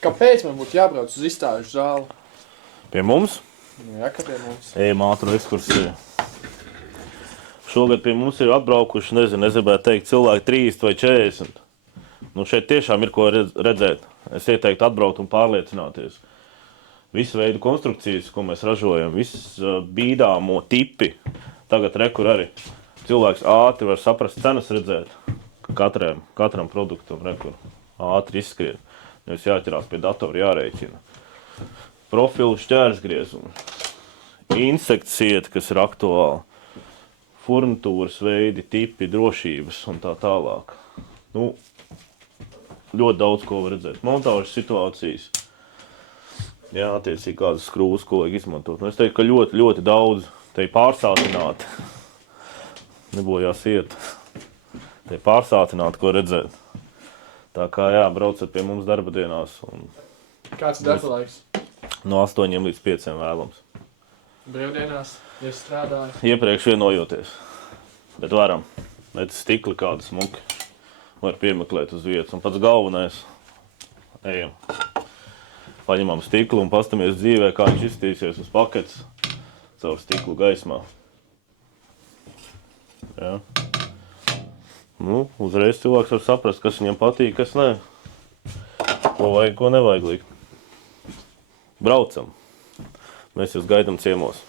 Kāpēc man būtu jābrauc uz izstāžu zāli? Pie mums? Jā, ka pie mums. Ejam ātru ekskursiju. Šogad pie mums ir atbraukuši, nezinu teikt, cilvēki 30 vai 40. Nu, šeit tiešām ir ko redzēt. Es ieteiktu atbraukt un pārliecināties. Visu veidu konstrukcijas, ko mēs ražojam, viss bīdāmo tipi. Tagad rekur arī cilvēks ātri var saprast cenas redzēt. Katram produktam rekur ātri izskriet. Nevis jāķerās pie datora, jārēķina. Profilu šķērsgriezumi. Insektsieti, kas ir aktuāli. Furnitūras veidi, tipi, drošības un tā tālāk. Nu, ļoti daudz ko var redzēt. Montāžas situācijas. Jā, attiecīgi kādas skrūvas, ko vajag izmantot. Nu, es teiktu, ka ļoti, ļoti daudz te pārsātināti. Nebojās iet. Te pārsātināti, ko redzēt. Tā kā jā, braucat pie mums darba dienās. Un Kāds ir darba laiks? no 8 līdz 5 vēlams. Brīvdienās, ja strādāju. Iepriekš vienojoties. Bet varam. Net stikli kādu smuki. Var piemeklēt uz vietas. Un pats galvenais. Ejam. Paņemam stiklu un pastamies dzīvē, kā viņš izstīsies uz paketes caur stiklu gaismā. Jā. Nu, uzreiz cilvēks var saprast, kas viņam patīk, kas nē. Ko vajag, ko nevajag likt. Braucam. Mēs jūs gaidām ciemos.